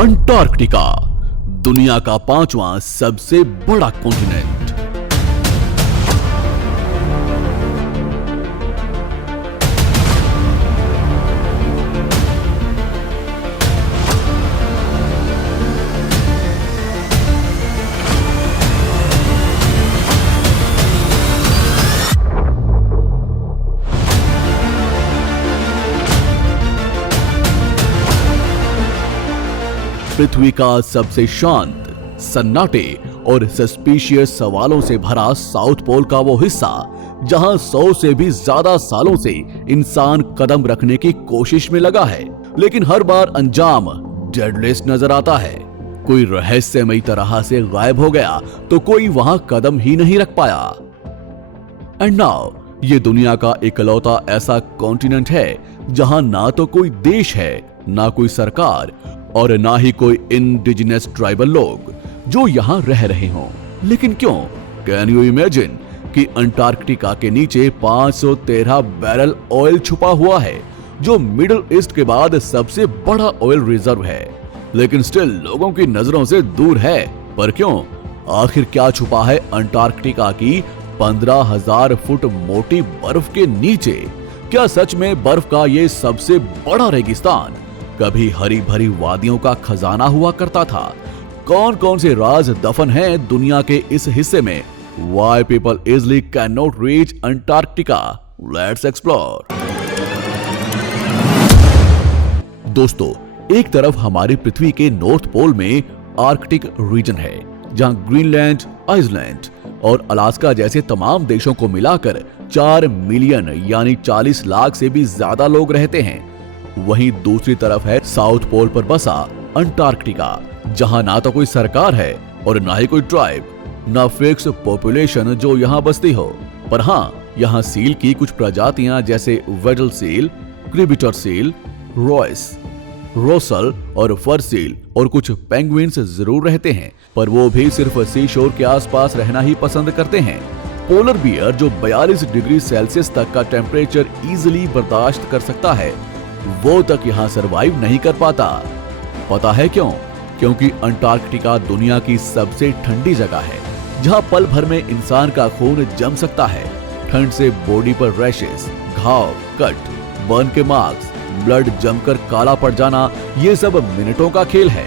Antarctica दुनिया का 5वां सबसे बड़ा कॉन्टिनेंट। पृथ्वी का सबसे शांत, सन्नाटे और सस्पिशियस सवालों से भरा साउथ पोल का वो हिस्सा जहां 100 से भी ज्यादा सालों से इंसान कदम रखने की कोशिश में लगा है, लेकिन हर बार अंजाम डेडलेस नजर आता है। कोई रहस्यमयी तरह से गायब हो गया तो कोई वहां कदम ही नहीं रख पाया। एंड नाउ ये दुनिया का इकलौता ऐसा कॉन्टिनेंट है जहां ना तो कोई देश है, ना कोई सरकार और ना ही कोई इंडिजिनस ट्राइबल लोग जो यहां रह रहे हों। लेकिन क्यों? कैन यू इमेजिन कि अंटार्कटिका के नीचे 513 बैरल ऑयल छुपा हुआ है, जो मिडिल ईस्ट के बाद सबसे बड़ा ऑयल रिजर्व है, लेकिन स्टिल लोगों की नजरों से दूर है। पर क्यों? आखिर क्या छुपा है अंटार्कटिका की 15,000 फुट मोटी बर्फ के नीचे? क्या सच में बर्फ का ये सबसे बड़ा रेगिस्तान कभी हरी भरी वादियों का खजाना हुआ करता था? कौन कौन से राज दफन हैं दुनिया के इस हिस्से में? Why people easily cannot reach Antarctica? Let's explore. दोस्तों, एक तरफ हमारी पृथ्वी के नॉर्थ पोल में आर्कटिक रीजन है, जहां ग्रीनलैंड, आइसलैंड और अलास्का जैसे तमाम देशों को मिलाकर 4 मिलियन यानी 40 लाख से भी ज्यादा लोग रहते हैं। वहीं दूसरी तरफ है साउथ पोल पर बसा अंटार्कटिका, जहां ना तो कोई सरकार है और ना ही कोई ट्राइब, ना फिक्स पॉपुलेशन जो यहां बसती हो। पर हाँ, यहां सील की कुछ प्रजातियां जैसे वेडल सील, क्रिबिटर सील, रॉयस, रोसल और फर सील और कुछ पेंगुइन्स जरूर रहते हैं, पर वो भी सिर्फ सी शोर के आसपास रहना ही पसंद करते हैं। पोलर बियर जो 42 डिग्री सेल्सियस तक का टेम्परेचर इजिली बर्दाश्त कर सकता है, वो तक यहाँ सरवाइव नहीं कर पाता। पता है क्यों? क्योंकि अंटार्कटिका दुनिया की सबसे ठंडी जगह है, जहाँ पल भर में इंसान का खून जम सकता है। ठंड से बॉडी पर रैशेस, घाव, कट, बर्न के मार्क्स, ब्लड जमकर काला पड़ जाना, ये सब मिनटों का खेल है।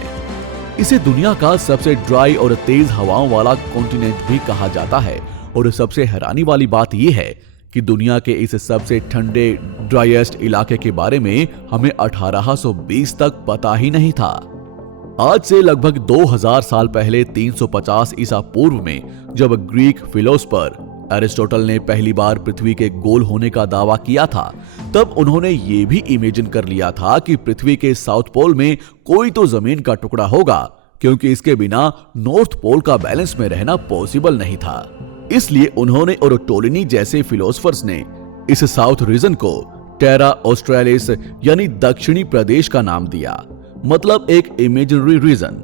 इसे दुनिया का सबसे ड्राई और तेज हवाओं वाला कॉन्टिनेंट भी कहा जाता है। और सबसे हैरानी वाली बात यह है कि दुनिया के इस सबसे ठंडे ड्राइएस्ट इलाके के बारे में हमें 1820 तक पता ही नहीं था। आज से लगभग 2000 साल पहले 350 ईसा पूर्व में जब ग्रीक फिलोसफर एरिस्टोटल ने पहली बार पृथ्वी के गोल होने का दावा किया था, तब उन्होंने ये भी इमेजिन कर लिया था कि पृथ्वी के साउथ पोल में कोई तो जमीन का टुकड़ा होगा, क्योंकि इसके बिना नॉर्थ पोल का बैलेंस में रहना पॉसिबल नहीं था। इसलिए उन्होंने और टोलिनी जैसे फिलोसफर्स ने इस साउथ रीजन को टेरा ऑस्ट्रेलिस यानी दक्षिणी प्रदेश का नाम दिया, मतलब एक इमेजिनरी रीजन,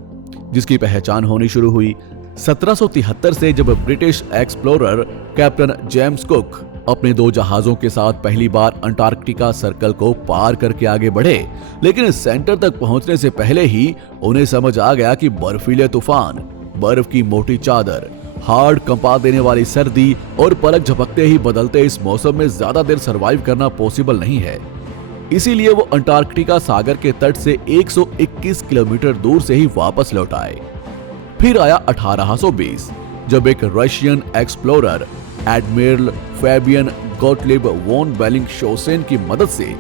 जिसकी पहचान होनी शुरू हुई 1773 से, जब British explorer captain James cook अपने 2 जहाजों के साथ पहली बार अंटार्कटिका सर्कल को पार करके आगे बढ़े। लेकिन सेंटर तक पहुंचने से पहले ही उन्हें समझ आ गया कि बर्फीले तूफान, बर्फ की मोटी चादर, हार्ड कंपा देने वाली सर्दी और पलक झपकते ही बदलते इस मौसम में ज्यादा देर सरवाइव करना पॉसिबल नहीं है। इसीलिए वो अंटार्कटिका सागर के तट से 121 किलोमीटर दूर से ही वापस लौट आए। फिर आया 1820, जब एक Russian explorer admiral Fabian Gottlieb von Bellingshausen की मदद से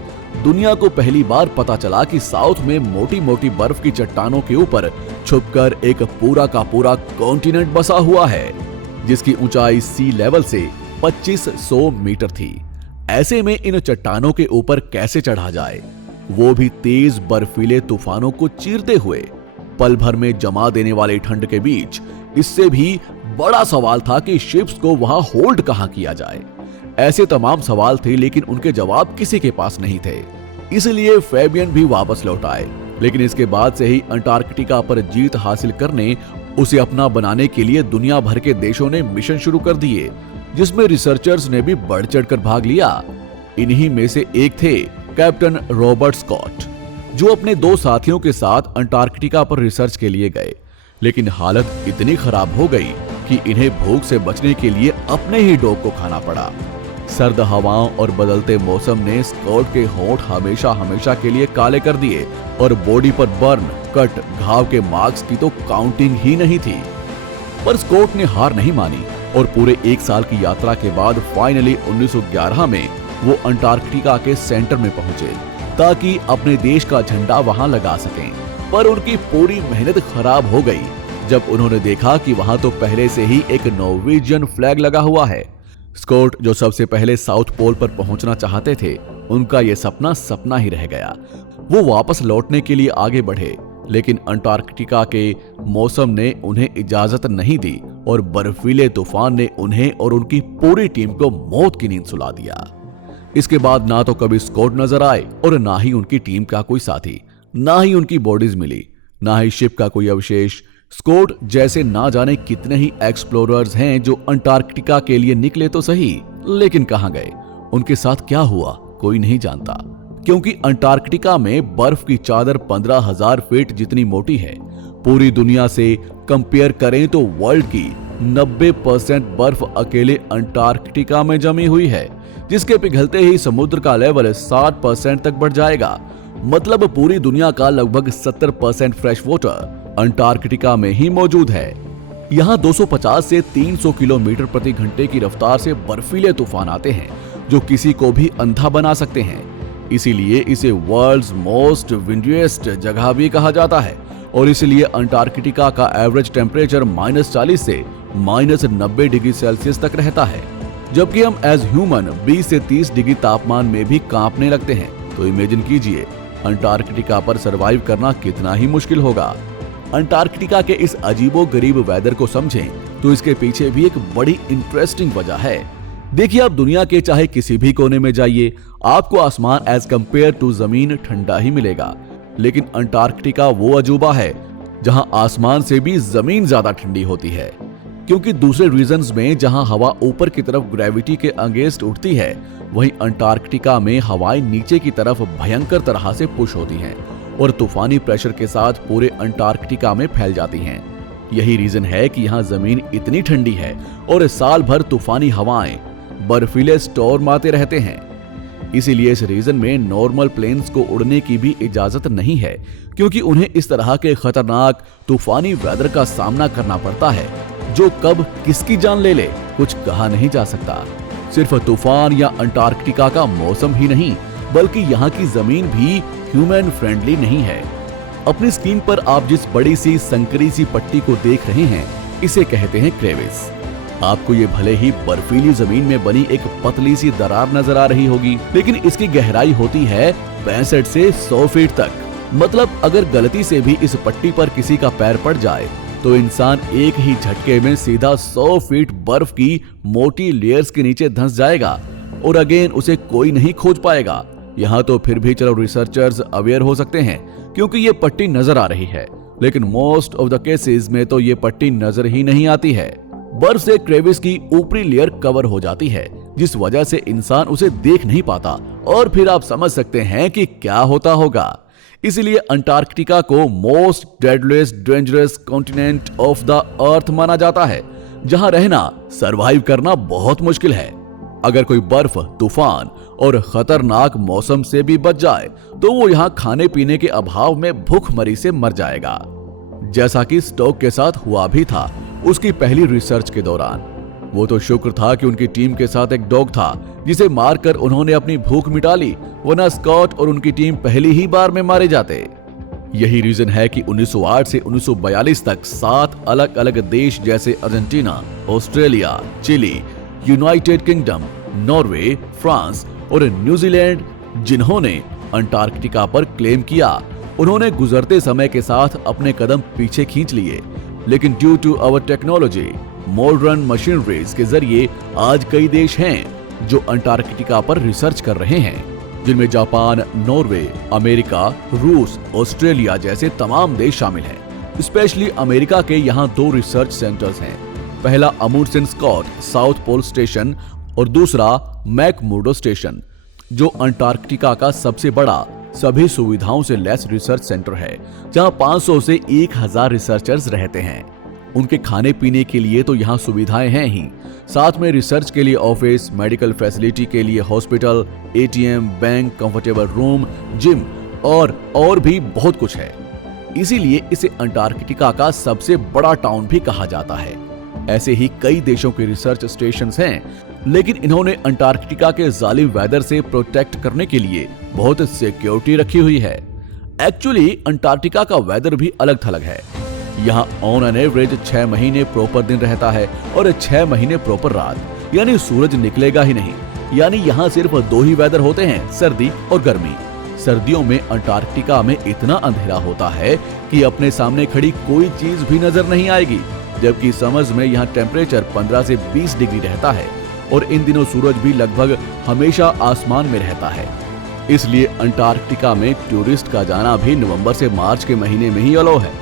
दुनिया को पहली बार पता चला कि साउथ में मोटी मोटी बर्फ की चट्टानों के ऊपर छुपकर एक पूरा का पूरा कॉन्टिनेंट बसा हुआ है, जिसकी ऊंचाई सी लेवल से 2500 मीटर थी। ऐसे में इन चट्टानों के ऊपर कैसे चढ़ा जाए, वो भी तेज बर्फीले तूफानों को चीरते हुए, पल भर में जमा देने वाली ठंड के बीच? इससे भी बड़ा सवाल था कि शिप्स को वहां होल्ड कहां किया जाए। ऐसे तमाम सवाल थे, लेकिन उनके जवाब किसी के पास नहीं थे। इसलिए फैबियन भी वापस लौट आए। लेकिन इसके बाद से ही अंटार्कटिका पर जीत हासिल करने, उसे अपना बनाने के लिए दुनिया भर के देशों ने मिशन शुरू कर दिए, जिसमें रिसर्चर्स ने भी बढ़ चढ़कर भाग लिया। इन्हीं में से एक थे कैप्टन रॉबर्ट स्कॉट। जो अपने 2 साथियों के साथ अंटार्कटिका पर रिसर्च के लिए गए। लेकिन हालत इतनी खराब हो गई कि इन्हें भूख से बचने के लिए अपने ही डॉग को खाना पड़ा। सर्द हवाओं और बदलते मौसम ने स्कॉट के होंठ हमेशा के लिए काले कर दिए और बॉडी पर बर्न, कट, घाव के मार्क्स की तो काउंटिंग ही नहीं थी। पर स्कॉट ने हार नहीं मानी और पूरे 1 साल की यात्रा के बाद फाइनली 1911 में वो अंटार्कटिका के सेंटर में पहुंचे ताकि अपने देश का झंडा वहां लगा सकें। पर उनकी पूरी मेहनत खराब हो गई जब उन्होंने देखा कि वहां तो पहले से ही एक नॉर्वेजियन फ्लैग लगा हुआ है। स्कॉट जो सबसे पहले साउथ पोल पर पहुंचना चाहते थे, उनका यह सपना ही रह गया। वो वापस लौटने के लिए आगे बढ़े, लेकिन अंटार्कटिका के मौसम ने उन्हें इजाजत नहीं दी और बर्फीले तूफान ने उन्हें और उनकी पूरी टीम को मौत की नींद सुला दिया। इसके बाद ना तो कभी स्कॉट नजर आए और ना ही उनकी टीम का कोई साथी, ना ही उनकी बॉडीज मिली, ना ही शिप का कोई अवशेष। स्कॉट जैसे ना जाने कितने ही एक्सप्लोरर्स हैं जो अंटार्कटिका के लिए निकले तो सही, लेकिन कहां गए, उनके साथ क्या हुआ, कोई नहीं जानता। क्योंकि अंटार्कटिका में बर्फ की चादर 15,000 फीट जितनी मोटी है। पूरी दुनिया से कंपेयर करें तो वर्ल्ड की 90% बर्फ अकेले अंटार्कटिका में जमी हुई है, जिसके पिघलते ही समुद्र का लेवल 60% तक बढ़ जाएगा। मतलब पूरी दुनिया का लगभग 70% फ्रेश वाटर अंटार्कटिका में ही मौजूद है। यहाँ 250 से 300 किलोमीटर प्रति घंटे की रफ्तार से बर्फीले तूफान आते हैं जो किसी को भी अंधा बना सकते हैं। इसीलिए इसे वर्ल्ड्स मोस्ट विंडिएस्ट जगह भी कहा जाता है और इसलिए अंटार्कटिका का एवरेज टेम्परेचर -40 से -90 डिग्री सेल्सियस तक रहता है, जबकि हम एज ह्यूमन 20 से 30 डिग्री तापमान में भी कांपने लगते हैं। तो इमेजिन कीजिए अंटार्कटिका पर सरवाइव करना कितना ही मुश्किल होगा। अंटार्कटिका के इस अजीबोगरीब वेदर को समझें तो इसके पीछे भी एक बड़ी इंटरेस्टिंग वजह है। देखिए, आप दुनिया के चाहे किसी भी कोने में जाइए, आपको आसमान एज कंपेयर टू जमीन ठंडा ही मिलेगा, लेकिन अंटार्कटिका वो अजूबा है जहां आसमान से भी जमीन ज्यादा ठंडी होती है। क्योंकि दूसरे रीजन्स में जहां हवा ऊपर की तरफ ग्रेविटी के अगेंस्ट उठती है, वहीं अंटार्कटिका में हवाएं नीचे की तरफ भयंकर तरह से पुश होती हैं और तूफानी प्रेशर के साथ पूरे अंटार्कटिका में फैल जाती हैं। यही रीजन है कि यहाँ जमीन इतनी ठंडी है और साल भर तूफानी हवाएं, बर्फीले स्टॉर्म आते रहते हैं। इसीलिए इस रीजन में नॉर्मल प्लेन्स को उड़ने की भी इजाजत नहीं है, क्योंकि उन्हें इस तरह के खतरनाक तूफानी वेदर का सामना करना पड़ता है जो कब किसकी जान ले ले कुछ कहा नहीं जा सकता। सिर्फ तूफान या अंटार्कटिका का मौसम ही नहीं, बल्कि यहाँ की जमीन भी ह्यूमन फ्रेंडली नहीं है। अपनी स्क्रीन पर आप जिस बड़ी सी संकरी सी पट्टी को देख रहे हैं, इसे कहते हैं क्रेविस। आपको ये भले ही बर्फीली जमीन में बनी एक पतली सी दरार नजर आ रही होगी, लेकिन इसकी गहराई होती है 65 से 100 फीट तक। मतलब अगर गलती से भी इस पट्टी पर किसी का पैर पड़ जाए तो इंसान एक ही झटके में सीधा 100 फीट बर्फ की मोटी लेयर्स के नीचे धंस जाएगा और अगेन उसे कोई नहीं खोज पाएगा। यहाँ तो फिर भी चलो रिसर्चर्स अवेयर हो सकते हैं क्योंकि ये पट्टी नजर आ रही है, लेकिन मोस्ट ऑफ द केसेस में तो ये पट्टी नजर ही नहीं आती है। बर्फ से क्रेविस की ऊपरी लेयर कवर हो जाती है, जिस वजह से इंसान उसे देख नहीं पाता और फिर आप समझ सकते हैं कि क्या होता होगा। इसलिए अंटार्कटिका को most deadliest dangerous continent of the earth माना जाता है, जहां रहना, सरवाइव करना बहुत मुश्किल है। अगर कोई बर्फ, तूफान और खतरनाक मौसम से भी बच जाए तो वो यहाँ खाने पीने के अभाव में भूखमरी से मर जाएगा, जैसा कि स्टोक के साथ हुआ भी था उसकी पहली रिसर्च के दौरान। वो तो शुक्र था कि उनकी टीम के साथ एक डॉग था जिसे मारकर उन्होंने अपनी भूख मिटा ली, वरना स्कॉट और उनकी टीम पहली ही बार में मारे जाते। यही रीजन है कि 1908 से 1942 तक 7 अलग अलग देश जैसे Argentina, Australia, Chile, United Kingdom, Norway, France और न्यूजीलैंड जिन्होंने अंटार्कटिका पर क्लेम किया, उन्होंने गुजरते समय के साथ अपने कदम पीछे खींच लिए। लेकिन due to our technology, modern machineries के जरिए आज कई देश हैं जो अंटार्कटिका पर रिसर्च कर रहे हैं, जिनमें जापान, नॉर्वे, अमेरिका, रूस, ऑस्ट्रेलिया जैसे तमाम देश शामिल हैं। स्पेशली अमेरिका के यहाँ 2 रिसर्च सेंटर्स हैं। पहला Amundsen Scott South Pole station और दूसरा मैकमुर्डो स्टेशन, जो अंटार्कटिका का सबसे बड़ा सभी सुविधाओं से लैस रिसर्च सेंटर है, जहां 500 से 1000 रिसर्चर्स रहते हैं। उनके खाने पीने के लिए तो यहाँ सुविधाएं हैं ही, साथ में रिसर्च के लिए ऑफिस, मेडिकल फैसिलिटी के लिए hospital, ATM, bank, comfortable room, gym और भी बहुत कुछ है। इसीलिए इसे अंटार्कटिका का सबसे बड़ा टाउन भी कहा जाता है। ऐसे ही कई देशों के रिसर्च स्टेशंस हैं, लेकिन इन्होंने अंटार्कटिका के जालिम वेदर से प्रोटेक्ट करने के लिए बहुत सिक्योरिटी रखी हुई है। एक्चुअली अंटार्कटिका का वेदर भी अलग थलग है। यहाँ ऑन एन एवरेज 6 महीने प्रॉपर दिन रहता है और 6 महीने प्रॉपर रात, यानी सूरज निकलेगा ही नहीं। यानी यहाँ सिर्फ 2 ही वेदर होते हैं, सर्दी और गर्मी। सर्दियों में अंटार्कटिका में इतना अंधेरा होता है कि अपने सामने खड़ी कोई चीज भी नजर नहीं आएगी, जबकि समर्स में यहाँ टेम्परेचर 15 से 20 डिग्री रहता है और इन दिनों सूरज भी लगभग हमेशा आसमान में रहता है। इसलिए अंटार्कटिका में टूरिस्ट का जाना भी नवंबर से मार्च के महीने में ही अलाउ है,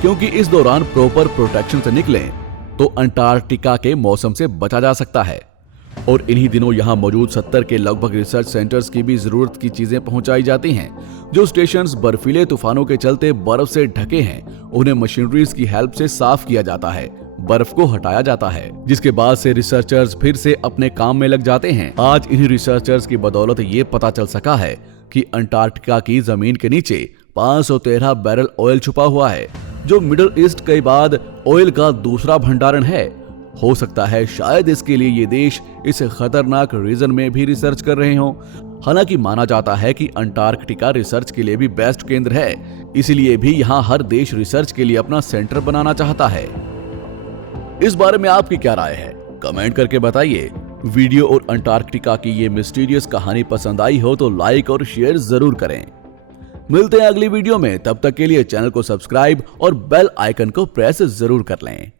क्योंकि इस दौरान प्रॉपर प्रोटेक्शन से निकलें तो अंटार्कटिका के मौसम से बचा जा सकता है। और इन्हीं दिनों यहाँ मौजूद 70 के लगभग रिसर्च सेंटर्स की भी जरूरत की चीजें पहुंचाई जाती हैं। जो स्टेशंस बर्फीले तूफानों के चलते बर्फ से ढके हैं, उन्हें मशीनरीज की हेल्प से साफ किया जाता है, बर्फ को हटाया जाता है, जिसके बाद से रिसर्चर्स फिर से अपने काम में लग जाते हैं। आज इन्हीं रिसर्चर्स की बदौलत ये पता चल सका है कि अंटार्कटिका की जमीन के नीचे 513 बैरल ऑयल छुपा हुआ है, जो मिडिल ईस्ट के बाद ऑयल का दूसरा भंडारण है। हो सकता है शायद इसके लिए ये देश इस खतरनाक रीजन में भी रिसर्च कर रहे हों। हालांकि माना जाता है कि अंटार्कटिका रिसर्च के लिए भी बेस्ट केंद्र है, इसलिए भी यहाँ हर देश रिसर्च के लिए अपना सेंटर बनाना चाहता है। इस बारे में आपकी क्या राय है, कमेंट करके बताइए। वीडियो और अंटार्कटिका की ये मिस्टीरियस कहानी पसंद आई हो तो लाइक और शेयर जरूर करें। मिलते हैं अगली वीडियो में, तब तक के लिए चैनल को सब्सक्राइब और बेल आइकन को प्रेस जरूर कर लें।